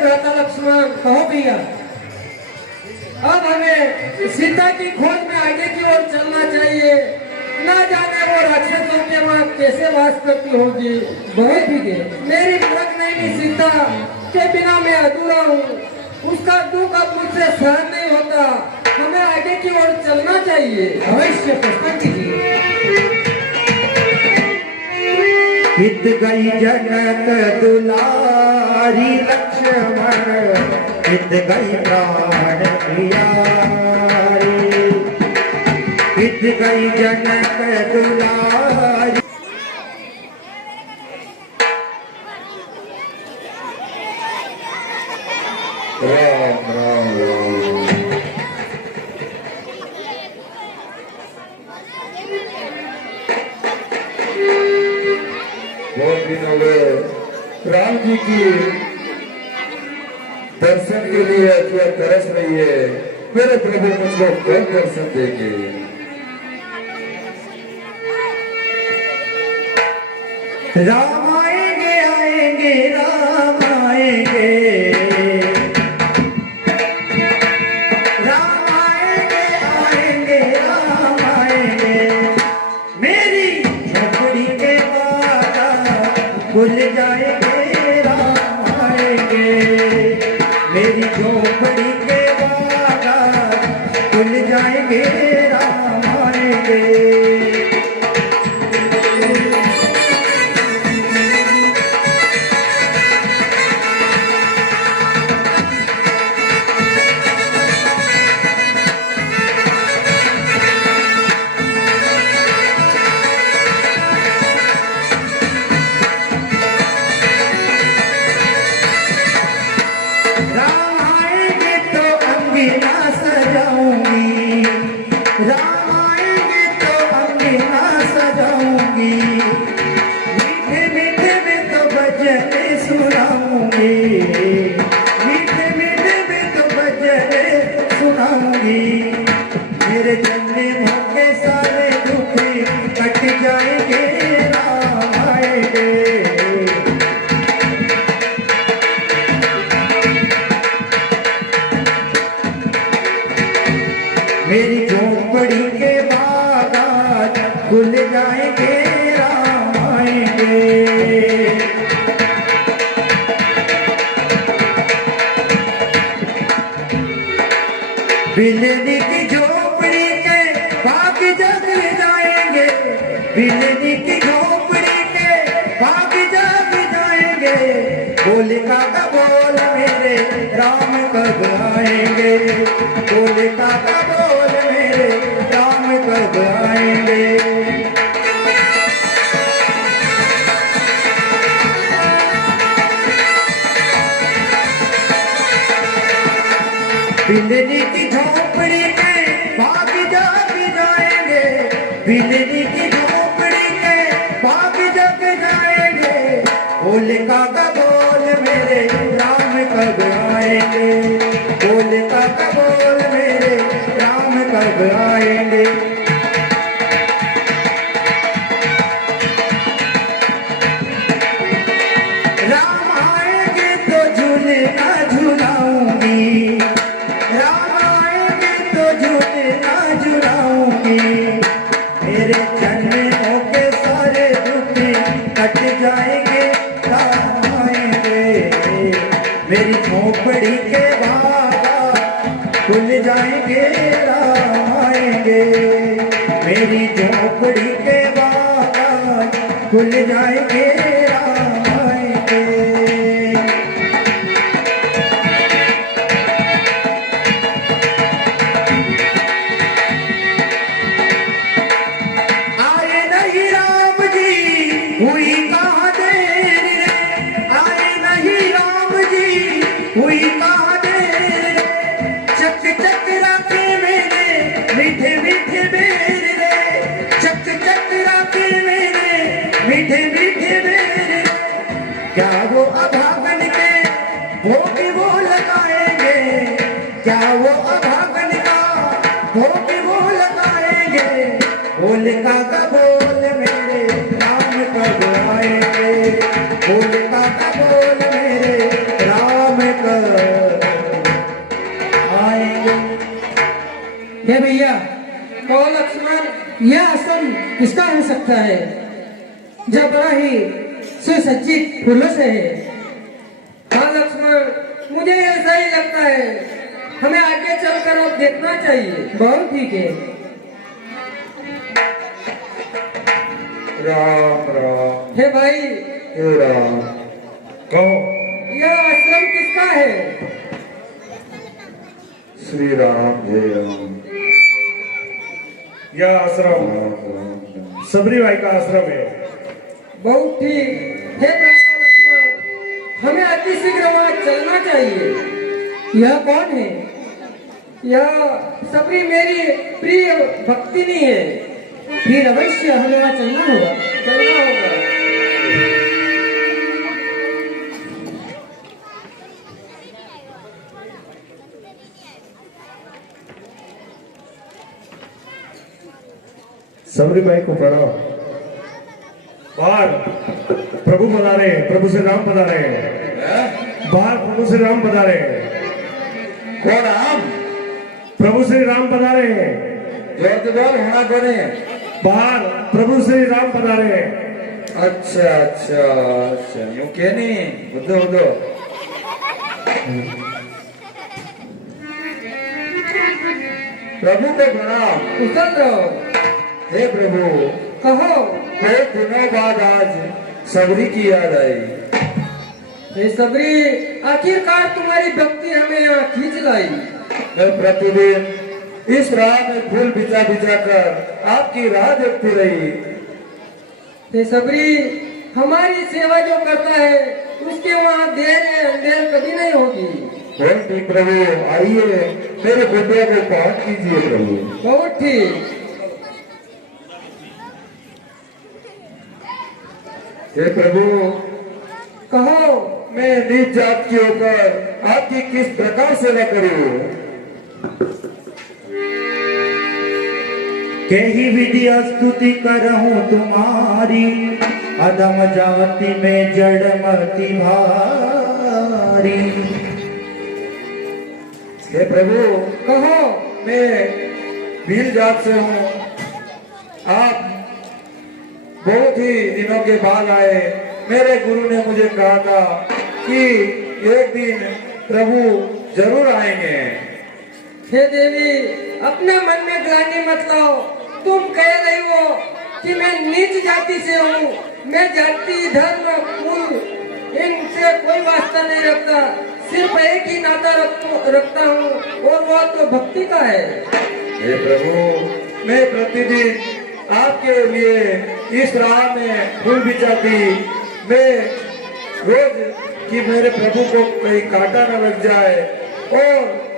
भ्राता लक्ष्मण, कहो भैया अब हमें सीता की खोज में आगे की ओर चलना चाहिए। ना जाने वो राक्षसों के वहाँ कैसे वास करती होगी। बहुत भी मेरी भड़क नहीं सीता के बिना मैं अधूरा हूँ। उसका दुख अब मुझसे सहन नहीं होता। हमें आगे की ओर चलना चाहिए। अवश्य प्रश्न कीजिए। हित गई जनक दुलारी लक्ष्मण, हित गई प्राण प्यारी, हित गई जनक दुलारी। राम राम बहुत दिन हो गए राम जी की दर्शन के लिए क्या तरस रही है। मेरे प्रभु मुझको कब दर्शन देंगे। राम आएंगे आएंगे राम आएंगे, राम आएंगे आएंगे राम आएंगे। मेरी झोपड़ी के खुल जाएंगे राम आएंगे, मेरी झोपड़ी के बागान खुल जाएंगे राम आएंगे। राम आएंगे तो अंगना सजाऊंगी, मीठे मीठे में तो भजन सुनाऊंगी, मीठे मीठे में तो भजन सुनाऊंगी। मेरे जन्म के सारे दुख कट जाएंगे राम आएंगे। मेरी झोपड़ी के बागान खुल जाएंगे राम आएंगे। बिल्ली की झोपड़ी के बाग जग जाएंगे, बिल्ली की झोपड़ी के बाग जग जाएंगे। होलिका का बोल मेरे राम कब आएंगे, होलिका का बोल मेरे राम कब आएंगे। बिल्ली की झोपड़ी के बाग जग जाएंगे, बिल्ली की झोपड़ी के बाग जग जाएंगे। होलिका का बोल मेरे राम कब आएंगे, होलिका का बोल मेरे राम कब आएंगे। राम आएंगे तो झूलना झूलाऊंगी, राम आएंगे तो झूलना झूलाऊंगी। मेरे जन्मों के सारे दुख कट जाएंगे राम आएंगे। मेरी झोपड़ी के बागान खुल जाएंगे राम आएंगे, मेरी झोपड़ी के बागान खुल जाएंगे राम आएंगे। आए नहीं राम जी हुई कहाँ देर रे, आए नहीं राम जी हुई कहाँ देर रे। चक चक राखे मेरे मीठे मीठे बेर रे, चक चक राखे मेरे मीठे मीठे बेर। क्या वो अभागन के भोग वो लगाएंगे, क्या वो अभागन का भोग वो लगाएंगे। होलिका का बोल मेरे राम कब आएंगे, होलिका का बोल मेरे राम कब सकता है जब बड़ा ही सुसज्जित फूलों से है। हाँ लक्ष्मण, मुझे ऐसा ही लगता है, हमें आगे चलकर अब देखना चाहिए। बहुत ठीक है। राम राम। हे भाई, हे राम। कहो। यह आश्रम किसका है? श्री राम जय राम। यह आश्रम सबरी भाई का आश्रम है। बहुत ठीक। हे लक्ष्मण, हमें अति शीघ्र वहाँ चलना चाहिए। यह कौन है? यह सबरी मेरी प्रिय भक्तिनी है। फिर अवश्य हमें वहाँ चलना होगा, चलना होगा। सबरी भाई को प्रणाम। बाहर प्रभु पधारे, प्रभु श्री राम पधारे। बाहर प्रभु श्री राम पधारे। कौन राम? प्रभु श्री राम पधारे। जोर से बोल, होना कौन है? बाहर प्रभु श्री राम पधारे। अच्छा अच्छा अच्छा, यूं क्या नहीं? बुद्धो बुद्धो। प्रभु को प्रणाम। कुशल रहो। हे प्रभु, कहो। बहुत दिनों बाद आज सबरी की याद आई। हे सबरी, आखिरकार तुम्हारी भक्ति हमें यहाँ खींच लाई। मैं प्रतिदिन इस राह में फूल बिछा बिछा कर आपकी राह देखती रही। हे सबरी, हमारी सेवा जो करता है उसके वहाँ देर या अंधेर कभी नहीं होगी। बहुत ठीक प्रभु, आइए मेरे गुड्डे को पाठ कीजिए प्रभु। बहुत ठीक। हे प्रभु, कहो। मैं नीच जात की होकर आपकी किस प्रकार सेवा करूं? कही विधि स्तुति करहूं तुम्हारी, अधम जाति में जड़मति भारी। हे प्रभु, कहो। मैं भील जात से हूँ। आप बहुत ही दिनों के बाद आए। मेरे गुरु ने मुझे कहा था कि एक दिन प्रभु जरूर आएंगे। हे देवी, अपने मन में ग्लानि मत लाओ। तुम कह रही हो कि मैं नीच जाति से हूँ। मैं जाति, धर्म, कुल इनसे कोई वास्ता नहीं रखता। सिर्फ एक ही नाता रखता हूँ, और वो तो भक्ति का है। हे प्रभु, मैं प्रतिदिन आपके लिए इस राह में फूल बिछाती। मैं रोज कि मेरे प्रभु को कहीं कांटा न लग जाए, और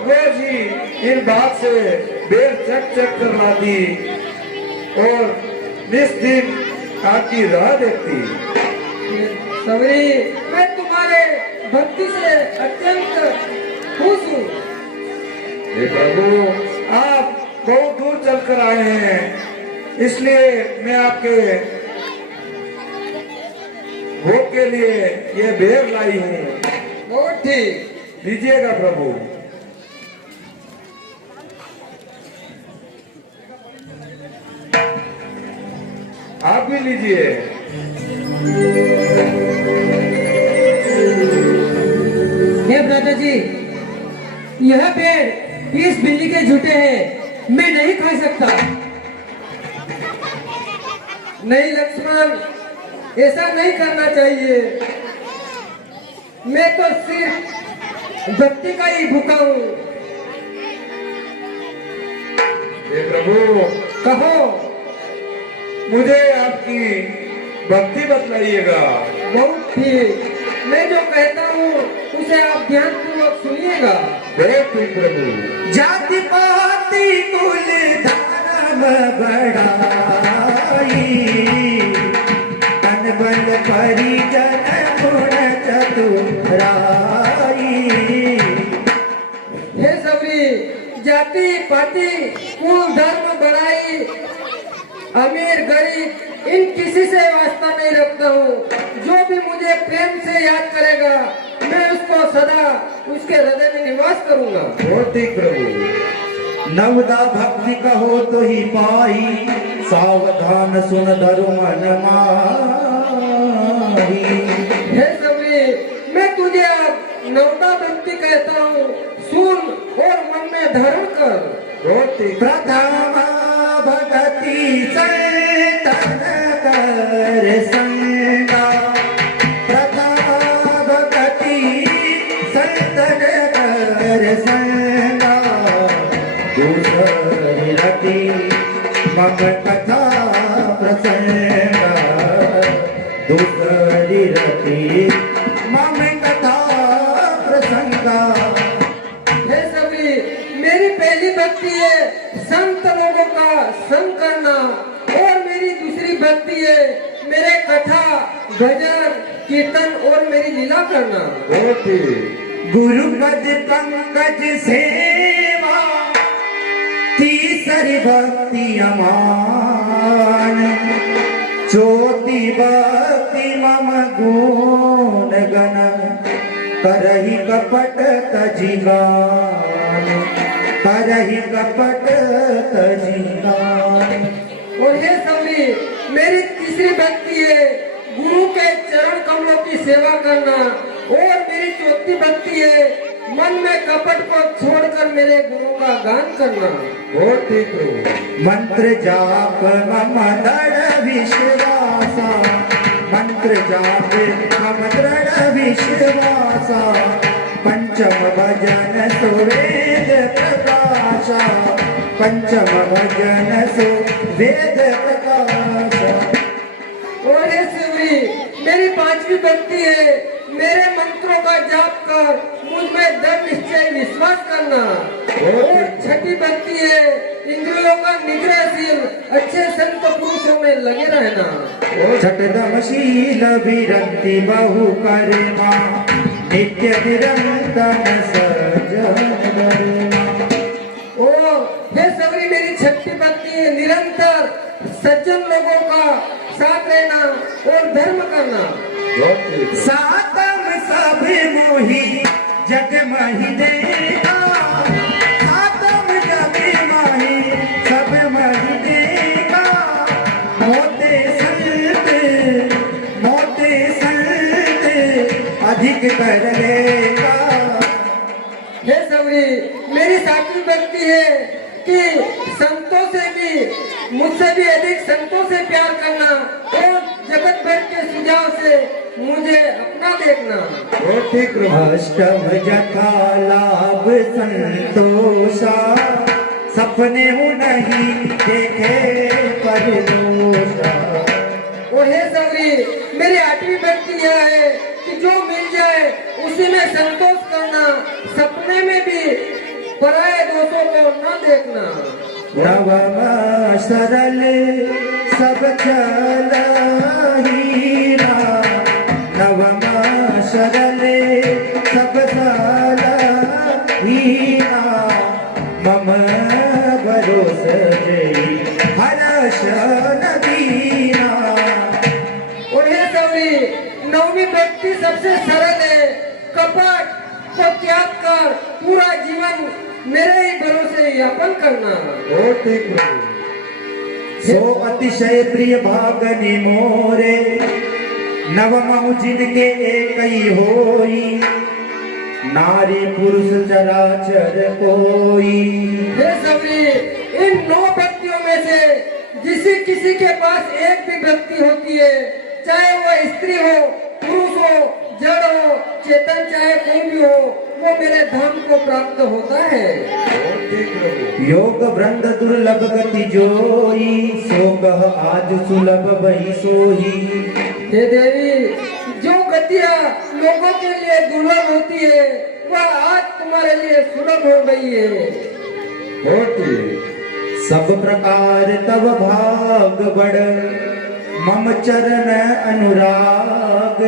रोज ही इन बात से बेर चक चक कर लाती और निस्दिन आपकी राह देखती। सबरी, मैं तुम्हारे भक्ति से अत्यंत खुश हूँ। हे प्रभु, आप बहुत दूर चलकर आए हैं, इसलिए मैं आपके भोग के लिए ये बेर लाई हूँ। बहुत ठीक। लीजिएगा प्रभु। आप भी लीजिए। हे भ्राता जी, यह पेड़ इस बिल्ली के झूठे हैं, मैं नहीं खा सकता। नहीं लक्ष्मण, ऐसा नहीं करना चाहिए। मैं तो सिर्फ भक्ति का ही भूखा हूँ। हे प्रभु, कहो। मुझे आपकी भक्ति बतलाइएगा। बहुत ठीक, मैं जो कहता हूँ उसे आप ध्यान पूर्वक सुनिएगा। बहुत ठीक प्रभु। जाति पाति कुल धर्म बढ़ाई, तन बल परिजन गुण चतुराई। हे सबरी, जाति पाति कुल धर्म बढ़ाई, अमीर गरीब इन किसी से वास्ता नहीं रखता हूँ। जो भी मुझे प्रेम से याद करेगा, मैं उसको सदा उसके हृदय में निवास करूंगा। बहुत ठीक प्रभु। नवदा भक्ति कहो तो ही पाई, सावधान सुन धरो मन माही। हे सबरी, मैं तुझे आज नवदा भक्ति कहता हूँ, सुन और मन में धारण कर। प्रथम भगति संतन कर संगा, प्रथम भगति संतन कर संगा, दूसरी रति मम कथा प्रसंगा, दूसरी रति मम कथा प्रसंगा। हे सबरी, मेरी पहली भक्ति है संत लोगों का संग करना, और मेरी दूसरी भक्ति है मेरे कथा भजन कीर्तन और मेरी लीला करना। गुरुपद पंकज सेवा, तीसरी भक्ति अमान, चौथी भक्ति मम गुण गण, करहि कपट तजिगान, करहि कपट तजिगान। और हे सबरी, मेरी तीसरी भक्ति है गुरु के चरण कमलों की सेवा करना, और मेरी चौथी भक्ति है मन में कपट को छोड़कर मेरे गुरु का गान करना। मंत्र जाप मम दृढ़ विश्वासा, मंत्र जाप मम दृढ़ विश्वासा, पंचम भजन सुवेद प्रकाशा, पंचम भजन सुवेद प्रकाशा। और हे शिवरी, मेरी पांचवी भक्ति है मेरे मंत्रों का जाप कर मुझ में दृढ़ निश्चय विश्वास करना, और छठी भक्ति है इंद्रियों का निग्रहशील अच्छे संत पुरुषों में लगे रहना। छठदमशील विरक्ति बहु करमा, नित्य निरंतर सजन गरिमा। और हे सबरी, मेरी छठी भक्ति है निरंतर सज्जन लोगों का साथ रहना और धर्म करना। सातम सब मोही जग मही देगा, सातम जग माही सब मही देगा, मोते संत अधिक कर लेगा। हे सबरी, मेरी सातवीं भक्ति है कि संतों से भी मुझसे भी अधिक संतों से प्यार करना, और जगत भर के सुझाव से मुझे अपना देखना। अष्टम जथा लाभ संतोषा, सपने हूँ नहीं देखे परदोषा। और हे सबरी, मेरी आठवीं भक्ति यह है कि जो मिल जाए उसी में संतोष करना, सपने में भी पराये दोषों को न देखना। नवम सरल सब चल हीरा, नवम सरल सब चल हीरा, मम भरोस जई हर्ष नदीना। और हे सबरी, नवमी भक्ति सबसे सरल है, कपट को त्याग कर पूरा जीवन मेरे ही भरोसे यापन करना। सो अतिशय प्रिय भागनि मोरे, नवमहु जिनके एक ही होई, नारी पुरुष चराचर कोई। हे सबरी, इन 9 भक्तियों में से किसी के पास एक भी भक्ति होती है, चाहे वो स्त्री हो पुरुष हो जड़ हो चेतन चाहे कोई भी हो, वो मेरे धाम को प्राप्त होता है। योग वृंद दुर्लभ गति जोई, सो कह आज सुलभ वही सोही। हे देवी, जो गतियाँ लोगों के लिए दुर्लभ होती है वह आज तुम्हारे लिए सुलभ हो गई है। सब प्रकार तब भाग बढ़, मम चरण अनुराग,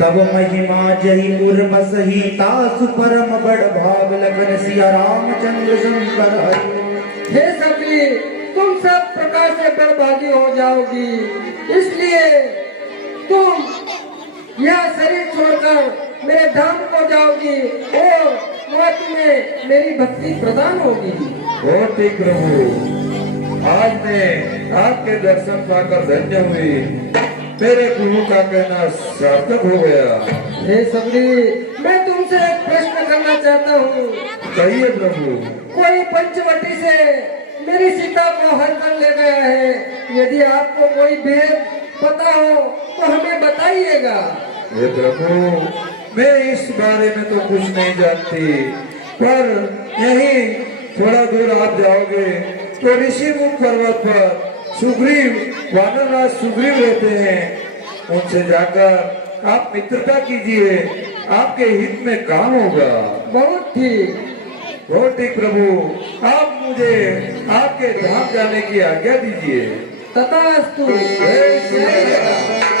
तब महिमा जही उर्वस ही तासु परम बड़ भाग, लगन सिया रामचंद्र शंकर हरि। हे सबरी, तुम सब प्रकार से बर्बादी हो जाओगी, इसलिए तुम यह शरीर छोड़कर मेरे धाम को जाओगी और वह तुम्हें मेरी भक्ति प्रदान होगी। बहुत ठीक प्रभु, आज मैं आपके दर्शन पाकर धन्य हुई, मेरे गुरु का कहना सार्थक हो गया। हे सबरी, मैं तुमसे एक प्रश्न करना चाहता हूँ। कहिए प्रभु। कोई पंचवटी से मेरी सीता को हर कर ले गया है, यदि आपको कोई भेद पता हो तो हमें बताइएगा। हे प्रभु, मैं इस बारे में तो कुछ नहीं जानती, पर यही थोड़ा दूर आप जाओगे तो ऋषिमुख पर्वत पर सुग्रीव, वानरराज सुग्रीव रहते हैं, उनसे जाकर आप मित्रता कीजिए, आपके हित में काम होगा। बहुत ठीक। बहुत ठीक प्रभु, आप मुझे आपके धाम जाने की आज्ञा दीजिए। तथास्तु। जय श्री राम।